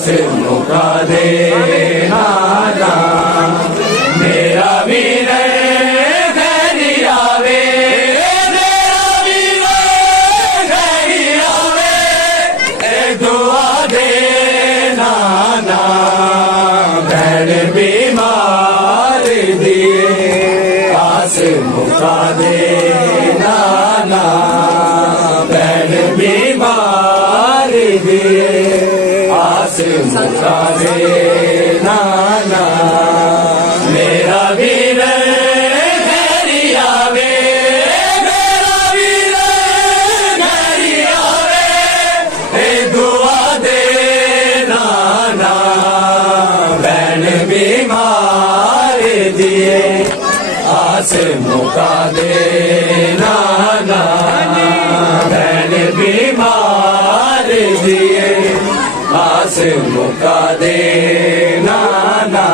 आस मुका दे नाना मेरा वीर खैरी आवे मेरा वीर खैरी आवे दुआ दे नाना भैन बीमार दिए आस मुका दे नाना भैन बीमार दिए आस मुका दे नाना मेरा वीर खैरी आवे मेरा वीर खैरी आवे दुआ दे नाना भैन बीमार दिए आस मुका दे नाना भैन बीमार दिए आस मुका दे नाना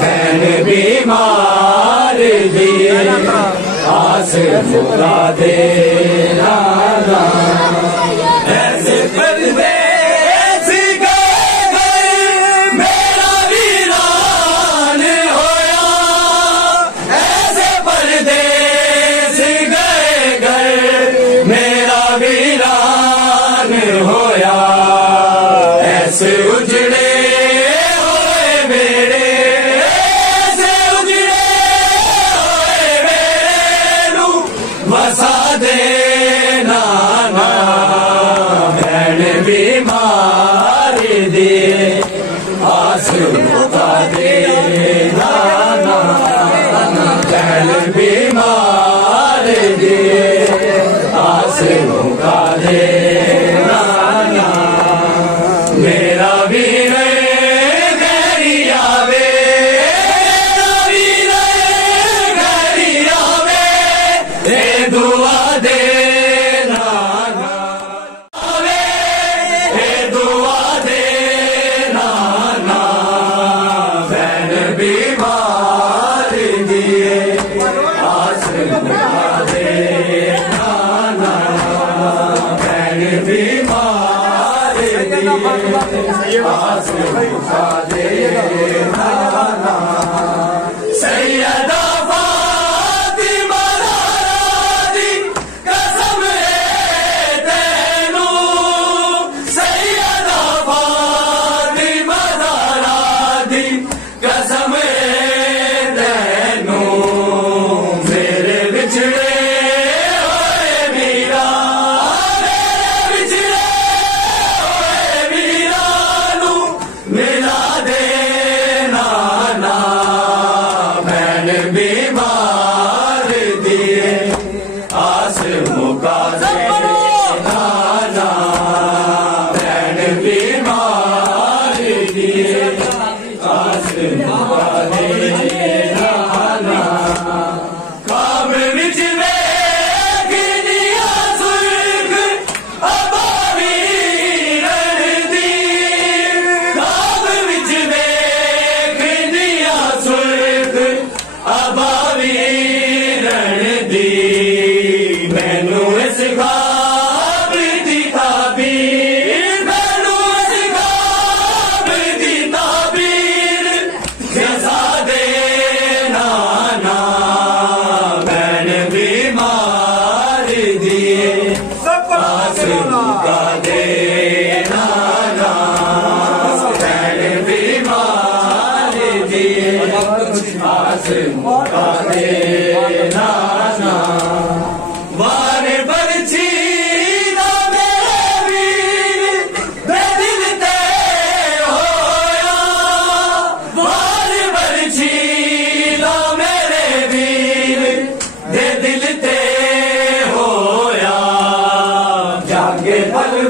भैन बीमार दिए आस मुका दे नाना ऐसे परदेस गए मेरा वीरान होया ऐसे परदेस गए मेरा वीरान होया ऐसे उजड़े होए मेरे ऐसे उजड़े होए मेरे नू बसा दे नाना भैन बीमार दिए आस मुका दे नाना भैन बीमार दिए आस मुका दे नाना मेरा वीर खैरी आवे मेरा वीर खैरी आवे दुआ दे नाना आवे दुआ दे नाना भैन बीमार दिए आस मुका दे नाना भैन बीमार दिए आस मुका दे नाना सैयदा फातिमा दी कसम तेनू सैयदा फातिमा दी कसम तेनू मेरे बिछड़े होए मीरा मेरे बिछड़े होए मीरा नू मिला दे नाना भैन बीमार दिए आस मुका दे नाना भैन बीमार दिए आस मुका दे नाना काम विच वेखनिया सुर्ग अबावी रणदी काम विच वेखनिया सुर्ग अबावी रणदी मैनू इस ख्वाब दी ताबीर मैनू इस ख्वाब दी ताबीर जसा दे नाना भैन बीमार दिए आस मुका दे नाना भैन बीमार दिए आस मुका दे नाना वार बरछी ना मेरे वीर दे दिल ते होया वार बरछी ना मेरे वीर दे दिल ते होया जागे पल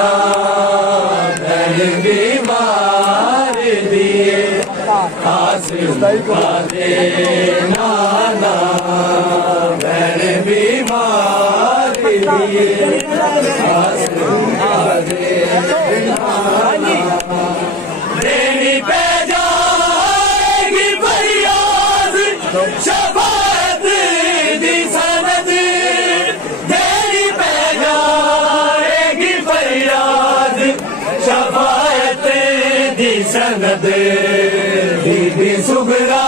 नाना बहन बीमार दिए आस मुका दे नाना बहन बीमार दिए आस मुका दे नाना देनी पे जाएगी फरियाद शफाअत दी सनद देनी पे जाएगी फरियाद शफाअत दी सनद बीबी सुगरा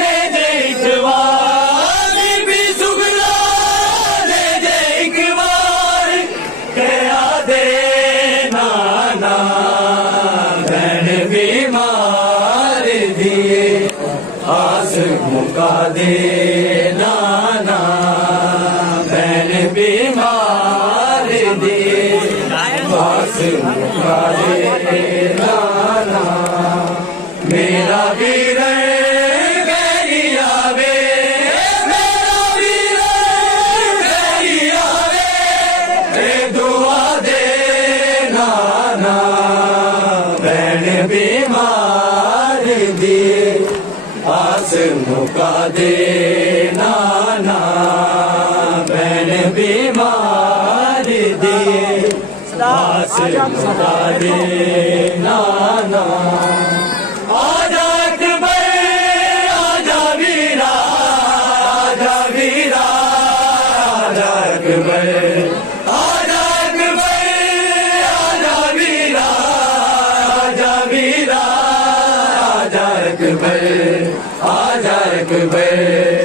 ने देखवार बीबी सुगरा ने देखवार कया दे नाना बहन बीमार दिए आस मुका दे नाना बहन बीमार दिए आस मुका दे नाना मेरा वीर गैरिया वे मेरा वीर गैरिया वे दुआ दे नाना बहन बीमार दिए आस मुका दे नाना बहन बीमार दिए आस मुका दे नाना आजा अकबर आजा वीरा आजा वीरा आजा अकबर आजा अकबर आजा वीरा आजा वीरा आजा अकबर आजा अकबर